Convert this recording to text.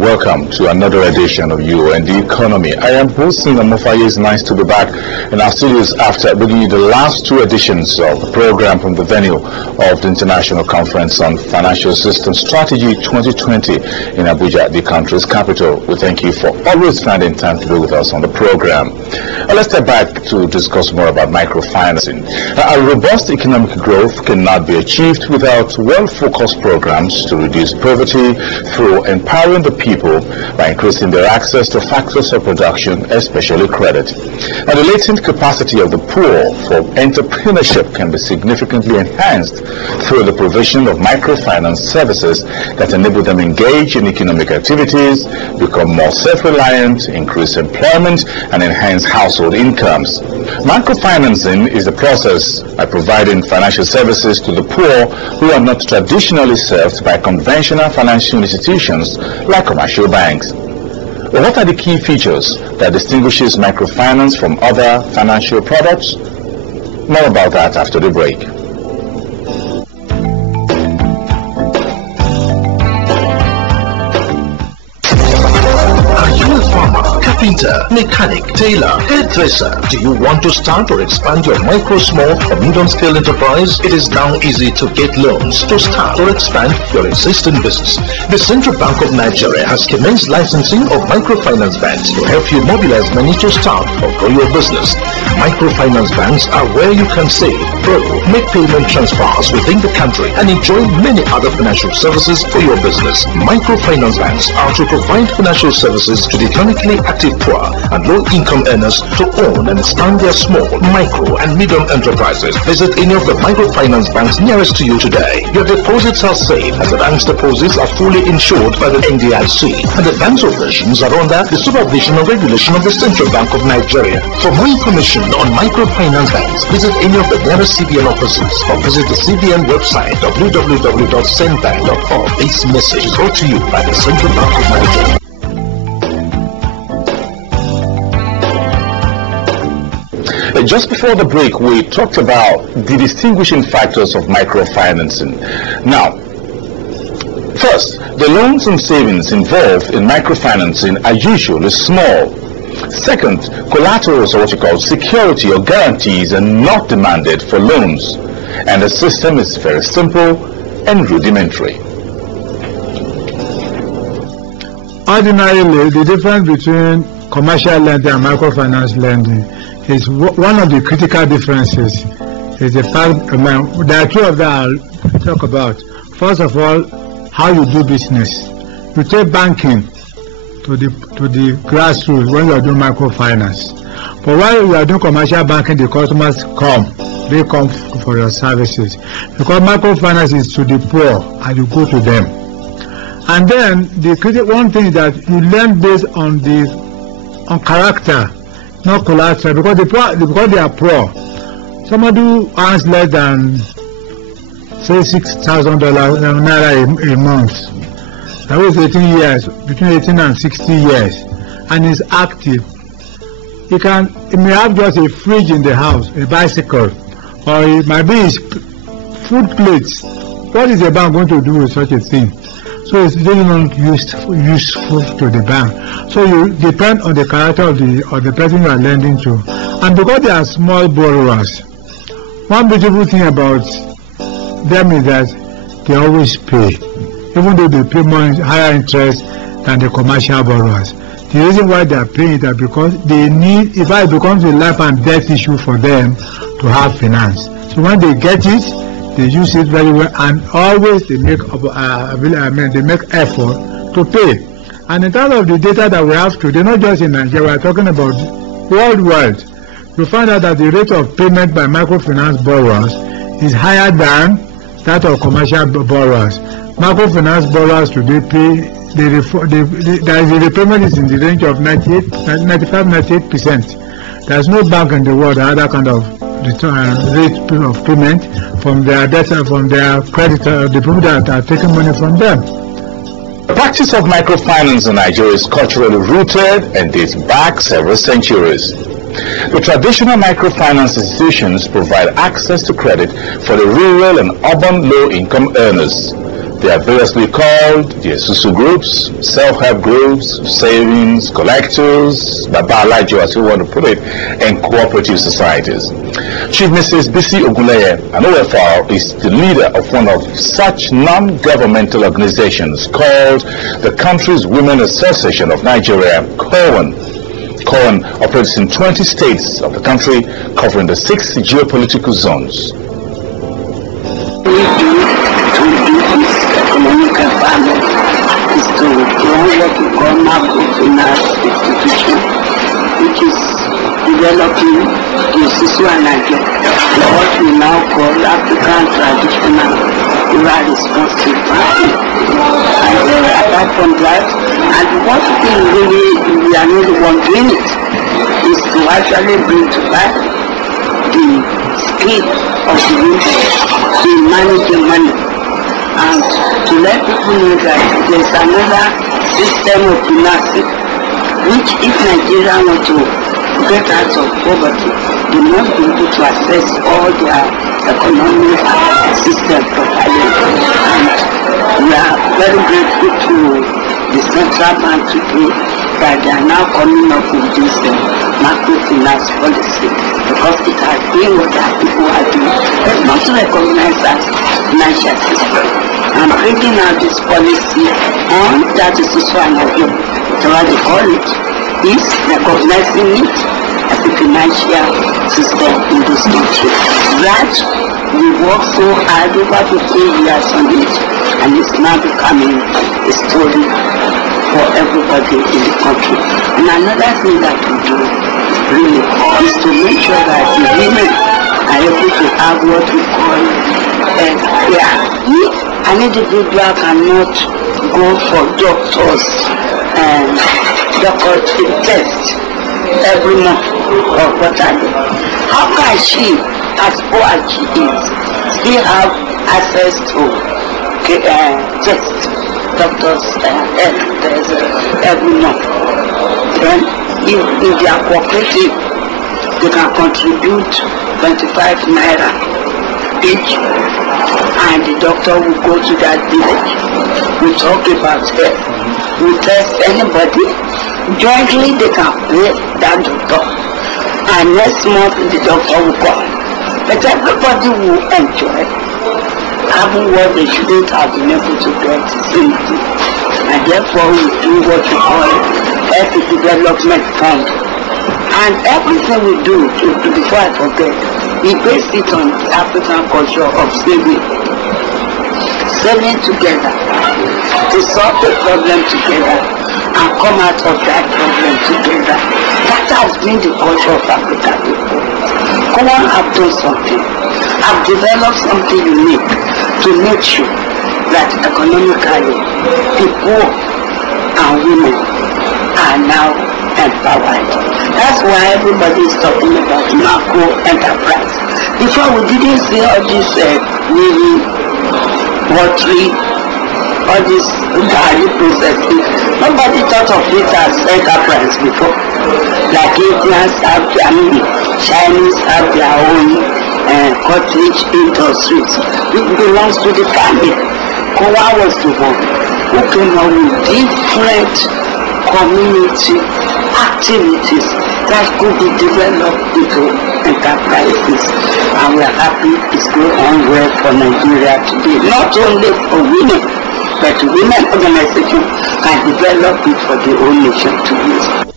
and welcome to another edition of You and the Economy. I am hosting Amofaye. It's nice to be back in our studios after bringing you the last two editions of the program from the venue of the International Conference on Financial System Strategy 2020 in Abuja, the country's capital. We thank you for always finding time to be with us on the program. Let's step back to discuss more about microfinancing. A robust economic growth cannot be achieved without well-focused programs to reduce poverty through empowering the people by increasing their access to factors of production, especially credit. Now, the latent capacity of the poor for entrepreneurship can be significantly enhanced through the provision of microfinance services that enable them engage in economic activities, become more self-reliant, increase employment, and enhance household incomes. Microfinancing is the process by providing financial services to the poor who are not traditionally served by conventional financial institutions like commercial banks. Well, what are the key features that distinguishes microfinance from other financial products? More about that after the break. Carpenter, mechanic, tailor, hairdresser. Do you want to start or expand your micro, small or medium scale enterprise? It is now easy to get loans to start or expand your existing business. The Central Bank of Nigeria has commenced licensing of microfinance banks to help you mobilize money to start or grow your business. Microfinance banks are where you can save, borrow, make payment transfers within the country and enjoy many other financial services for your business. Microfinance banks are to provide financial services to the economically active poor and low-income earners to own and expand their small, micro, and medium enterprises. Visit any of the microfinance banks nearest to you today. Your deposits are safe as the bank's deposits are fully insured by the NDIC, and the bank's operations are under the supervision and regulation of the Central Bank of Nigeria. For more information on microfinance banks, visit any of the nearest CBN offices or visit the CBN website www.centbank.org. This message is brought to you by the Central Bank of Nigeria. Just before the break, we talked about the distinguishing factors of microfinancing. Now, first, the loans and savings involved in microfinancing are usually small. Second, collaterals, or what you call security or guarantees, are not demanded for loans, and the system is very simple and rudimentary. Ordinarily, the difference between commercial lending and microfinance lending is one of the critical differences is the fact, there are two of them I'll talk about. First of all, how you do business. You take banking to the grassroots when you are doing microfinance. But while you are doing commercial banking, the customers they come for your services. Because microfinance is to the poor and you go to them. And then the one thing is that you learn based on character, not collateral, because they are poor. Somebody who earns less than say $6,000 a month, that was 18 years, between 18 and 60 years, and is active. He may have just a fridge in the house, a bicycle, or it might be his food plates. What is a bank going to do with such a thing? So it's really not useful to the bank. So you depend on the character of the person you are lending to. And because they are small borrowers, one beautiful thing about them is that they always pay, even though they pay higher interest than the commercial borrowers. The reason why they are paying is that because they need, if it becomes a life and death issue for them to have finance. So when they get it, they use it very well, and always they make effort to pay. And in terms of the data that we have today, not just in Nigeria, we are talking about worldwide. You find out that the rate of payment by microfinance borrowers is higher than that of commercial borrowers. Microfinance borrowers today pay, the repayment is in the range of 95-98%. There's no bank in the world that has that kind of rate of payment from their data, from their creditor, the people that are taking money from them. The practice of microfinance in Nigeria is culturally rooted and dates back several centuries. The traditional microfinance institutions provide access to credit for the rural and urban low-income earners. They are variously called the Susu groups, self-help groups, savings, collectors, Baba Alajo as you want to put it, and cooperative societies. Chief Mrs. Bisi Ogunleye, an OFR, is the leader of one of such non-governmental organizations called the Country's Women Association of Nigeria, COWAN. COWAN operates in 20 states of the country, covering the 6 geopolitical zones. Is to run what we call macrofinance institution, which is developing the Susu and what we now call African traditional rural responsive farming. And apart from that, and what we are not the one doing it, is to actually bring to life the skill of the women in managing money. And to let people know that there's another system of gymnastics, which if Nigeria want to get out of poverty, they must be able to access all their economic system properly. And we are very grateful to the central bank today that they are now coming up with this macrofinance policy, because it has been what our people are doing. It's not recognized as financial system. I'm bringing out this policy on that is one of you, what they call it, is recognizing it as a financial system in this country. That we work so hard over 15 years on it, and it's now becoming a story for everybody in the country. And another thing that we do really is to make sure that the women are able to have what we call an individual cannot go for doctor's test every month or quarterly. How can she, as poor as she is, still have access to doctor's tests every month? Then, if they are cooperative, they can contribute 25 naira each, and the doctor will go to that village. We talk about health. We test anybody. Jointly they can pay that doctor, and next month the doctor will come. But everybody will enjoy having what they shouldn't have been able to get simply. And therefore we do what we call health development fund. And everything we do, before I forget, we base it on the African culture of saving together to solve the problem together and come out of that problem together. That has been the culture of African people. Come on, have done something. I've developed something unique to make sure that economically the poor and women are now empowered. That's why everybody is talking about macro enterprise. Before we didn't see all this watery, all this garden processing. Nobody thought of it as enterprise before. Like Indians have Chinese have their own cottage industries, which belongs to the family. Kowa was the one who came up with different community activities that could be developed into enterprises, and we are happy it's going on well for Nigeria today. Not only for women, but women organizations can develop it for the whole nation to use.